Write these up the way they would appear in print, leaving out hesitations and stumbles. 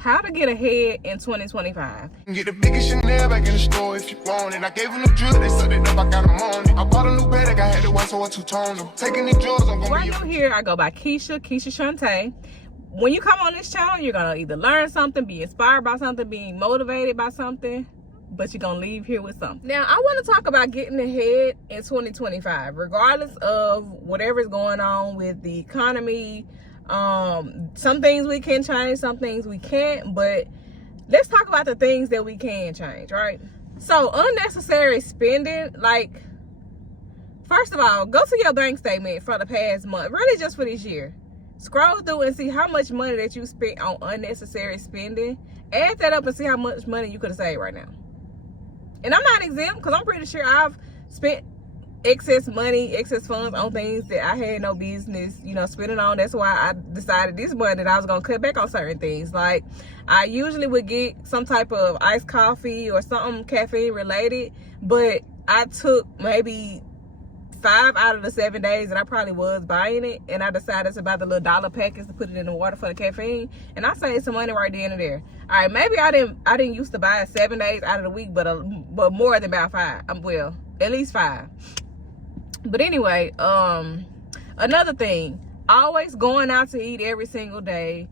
how to get ahead in 2025. Get the biggest Chanel back in the store if you want it. I gave them the drill, they sucked it up, I got them on it. I bought a new bag, I had the white, so I two-toned them. Taking these drugs, I'm gonna Right here, I go by Keisha Shantae. When you come on this channel, you're gonna either learn something, be inspired by something, be motivated by something, but you're gonna leave here with something. Now, I want to talk about getting ahead in 2025, regardless of whatever's going on with the economy. Some things we can change, some things we can't, but let's talk about the things that we can change, right? So unnecessary spending, like, first of all, go to your bank statement for the past month, really just for this year. Scroll through and see how much money that you spent on unnecessary spending. Add that up and see how much money you could have saved right now. And I'm not exempt, because I'm pretty sure I've spent excess money, excess funds on things that I had no business, spending on. That's why I decided this month that I was going to cut back on certain things. Like, I usually would get some type of iced coffee or something caffeine related, but I took maybe 5 out of the 7 days that I probably was buying it, and I decided to buy the little $1 packets to put it in the water for the caffeine, and I saved some money right then and there. All right, maybe I didn't used to buy it 7 days out of the week, but more than about 5. Well, at least 5. But anyway, another thing, always going out to eat every single day,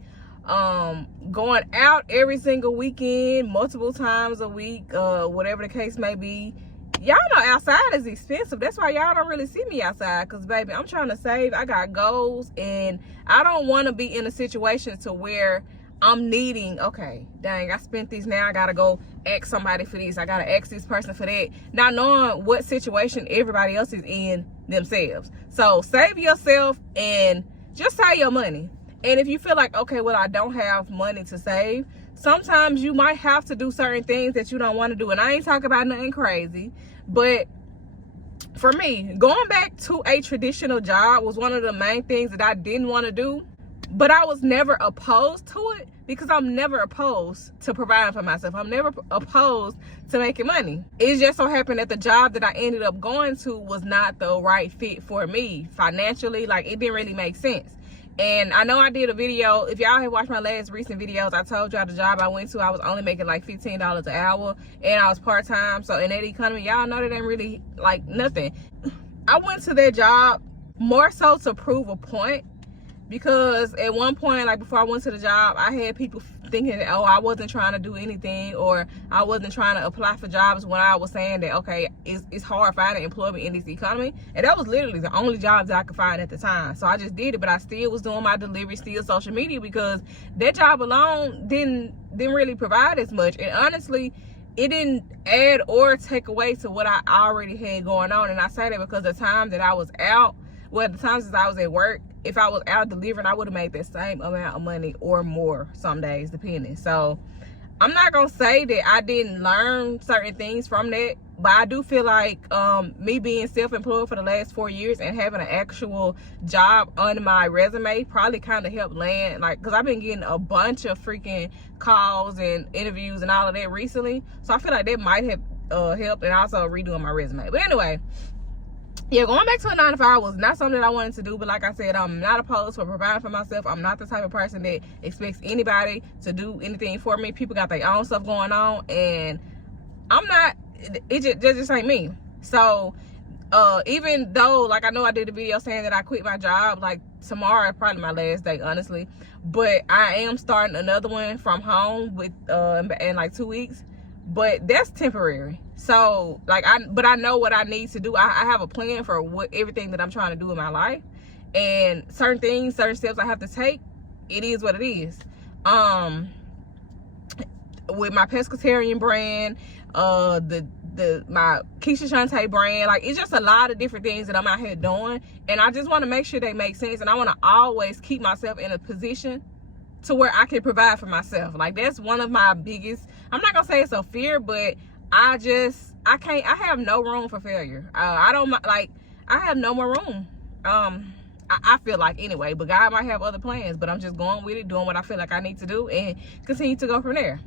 going out every single weekend, multiple times a week, whatever the case may be. Y'all know outside is expensive. That's why y'all don't really see me outside, because baby, I'm trying to save. I got goals, and I don't want to be in a situation to where I'm needing, okay, dang, I spent these, now I gotta go ask somebody for this, I gotta ask this person for that, not knowing what situation everybody else is in themselves. So save yourself and just save your money. And if you feel like, okay, well, I don't have money to save, sometimes you might have to do certain things that you don't want to do. And I ain't talking about nothing crazy, but for me, going back to a traditional job was one of the main things that I didn't want to do. But I was never opposed to it, because I'm never opposed to providing for myself. I'm never opposed to making money. It just so happened that the job that I ended up going to was not the right fit for me financially. Like, it didn't really make sense. And I know I did a video. If y'all have watched my last recent videos, I told y'all the job I went to, I was only making like $15 an hour, and I was part-time. So in that economy, y'all know that ain't really like nothing. I went to that job more so to prove a point. Because at one point, like before I went to the job, I had people thinking that, oh, I wasn't trying to do anything, or I wasn't trying to apply for jobs, when I was saying that, okay, it's hard finding employment in this economy. And that was literally the only job that I could find at the time. So I just did it, but I still was doing my delivery, still social media, because that job alone didn't really provide as much. And honestly, it didn't add or take away to what I already had going on. And I say that because the time that I was out, well, the times that I was at work, if I was out delivering, I would have made the same amount of money or more some days, depending. So I'm not gonna say that I didn't learn certain things from that, but I do feel like me being self-employed for the last 4 years and having an actual job on my resume probably kind of helped land, like, because I've been getting a bunch of freaking calls and interviews and all of that recently. So I feel like that might have helped, and also redoing my resume. But anyway, yeah, going back to a 9-to-5 was not something that I wanted to do, but like I said, I'm not opposed to providing for myself. I'm not the type of person that expects anybody to do anything for me. People got their own stuff going on, and I'm not, it just ain't me. So even though, like, I know I did a video saying that I quit my job, like tomorrow is probably my last day, honestly, but I am starting another one from home with in like 2 weeks. But that's temporary. So like, but I know what I need to do. I have a plan for everything that I'm trying to do in my life, and certain things, certain steps I have to take. It is what it is. With my pescatarian brand, my Keisha Shantae brand, like, it's just a lot of different things that I'm out here doing, and I just want to make sure they make sense, and I want to always keep myself in a position to where I can provide for myself. Like, that's one of my biggest, I'm not gonna say it's a fear, but I have no room for failure. I have no more room. I feel like, anyway, but God might have other plans, but I'm just going with it, doing what I feel like I need to do, and continue to go from there.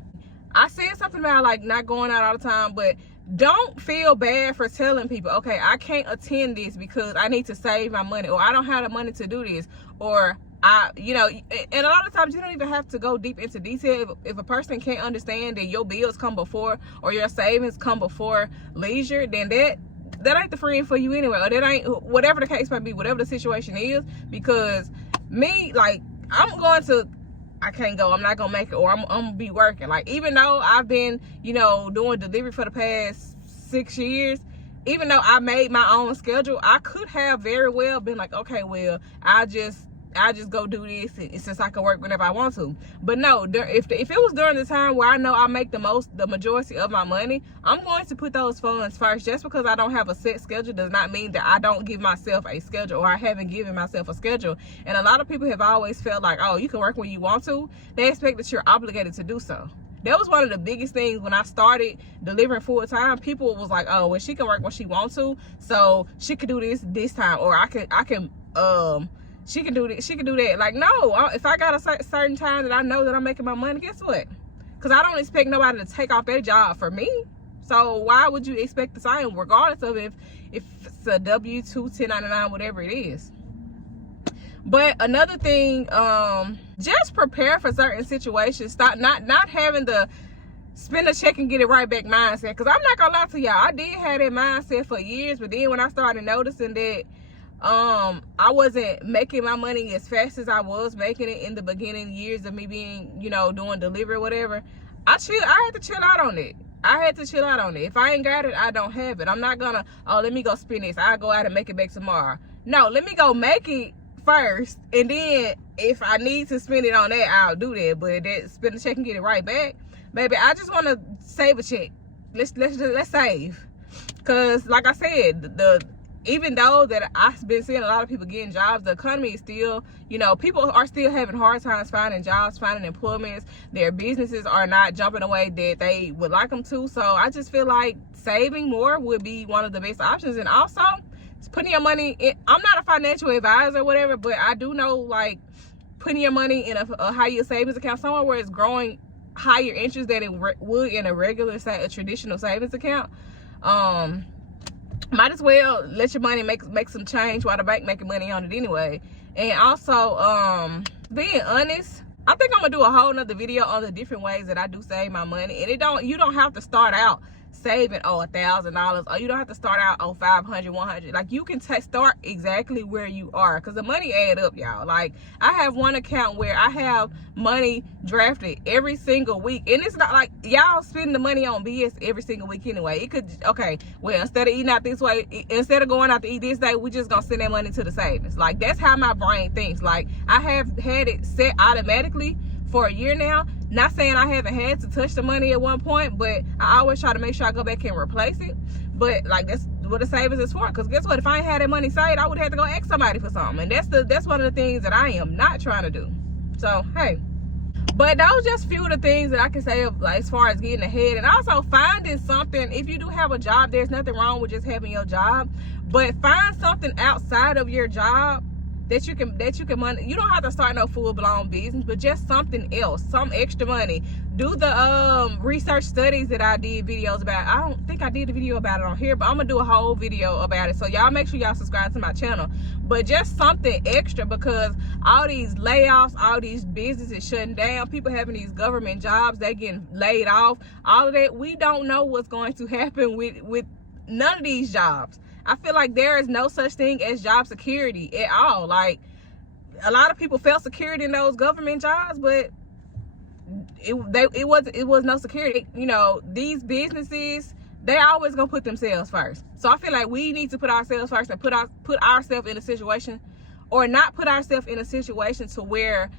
I said something about like not going out all the time, but don't feel bad for telling people, okay, I can't attend this because I need to save my money, or I don't have the money to do this, or you know, and a lot of times you don't even have to go deep into detail. If a person can't understand that your bills come before, or your savings come before leisure, then that ain't the friend for you anyway, or that ain't, whatever the case might be, whatever the situation is. Because me, like, I can't go, I'm not gonna make it, or I'm gonna be working. Like, even though I've been, you know, doing delivery for the past 6 years, even though I made my own schedule, I could have very well been like, okay, well, I just go do this, since I can work whenever I want to. But no, if it was during the time where I know I make the majority of my money, I'm going to put those funds first. Just because I don't have a set schedule does not mean that I don't give myself a schedule, or I haven't given myself a schedule. And a lot of people have always felt like, oh, you can work when you want to. They expect that you're obligated to do so. That was one of the biggest things when I started delivering full time. People was like, oh, well, she can work when she wants to, so she could do this time, or she can do this, she can do that. Like, no, if I got a certain time that I know that I'm making my money, guess what? Because I don't expect nobody to take off their job for me. So why would you expect the same, regardless of if it's a W-2, 1099, whatever it is. But another thing, just prepare for certain situations. Stop not having the spend a check and get it right back mindset. Because I'm not gonna lie to y'all, I did have that mindset for years, but then when I started noticing that I wasn't making my money as fast as I was making it in the beginning years of me being, you know, doing delivery or whatever, I had to chill out on it. If I ain't got it, I don't have it. I'm not gonna, oh, let me go spend this, I'll go out and make it back tomorrow. No, let me go make it first, and then if I need to spend it on that, I'll do that. But that spend the check and get it right back, baby, I just want to save a check. Let's save. Because like I said, even though that I've been seeing a lot of people getting jobs, the economy is still, you know, people are still having hard times finding jobs, finding employments. Their businesses are not jumping away that they would like them to. So I just feel like saving more would be one of the best options. And also putting your money in, I'm not a financial advisor or whatever, but I do know, like, putting your money in a high yield savings account, somewhere where it's growing higher interest than it would in a regular, a traditional savings account. Might as well let your money make some change while the bank making money on it anyway. And also, being honest, I think I'm gonna do a whole nother video on the different ways that I do save my money. And you don't have to start out saving $1,000, or you don't have to start out on $500, $100. Like, you can start exactly where you are, because the money add up, y'all. Like, I have one account where I have money drafted every single week, and it's not like y'all spend the money on BS every single week anyway. It could, okay, well, instead of eating out this way, instead of going out to eat this day, we just gonna send that money to the savings. Like, that's how my brain thinks. Like, I have had it set automatically for a year now. Not saying I haven't had to touch the money at one point, but I always try to make sure I go back and replace it. But like, that's what the savings is for. Because guess what? If I ain't had that money saved, I would have to go ask somebody for something. And that's one of the things that I am not trying to do. So hey, but that was just few of the things that I can say of, like, as far as getting ahead. And also finding something. If you do have a job, there's nothing wrong with just having your job, but find something outside of your job that you can money. You don't have to start no full-blown business, but just something else, some extra money. Do the research studies that I did videos about. I don't think I did a video about it on here, but I'm gonna do a whole video about it. So y'all make sure y'all subscribe to my channel. But just something extra, because all these layoffs, all these businesses shutting down, people having these government jobs, they getting laid off, all of that, we don't know what's going to happen with none of these jobs. I feel like there is no such thing as job security at all. Like, a lot of people felt security in those government jobs, but it was no security. You know, these businesses, they always gonna put themselves first. So I feel like we need to put ourselves first and put ourselves in a situation, or not put ourselves in a situation to where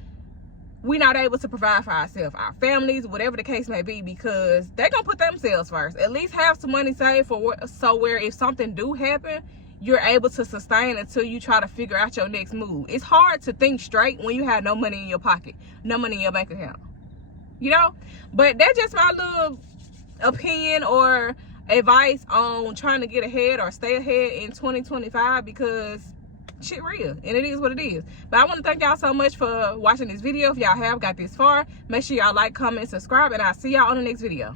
we're not able to provide for ourselves, our families, whatever the case may be, because they're gonna put themselves first. At least have some money saved so where if something do happen, you're able to sustain until you try to figure out your next move. It's hard to think straight when you have no money in your pocket, no money in your bank account, you know. But that's just my little opinion or advice on trying to get ahead or stay ahead in 2025, because shit real, and it is what it is. But I want to thank y'all so much for watching this video. If y'all have got this far, make sure y'all like, comment, subscribe, and I'll see y'all on the next video.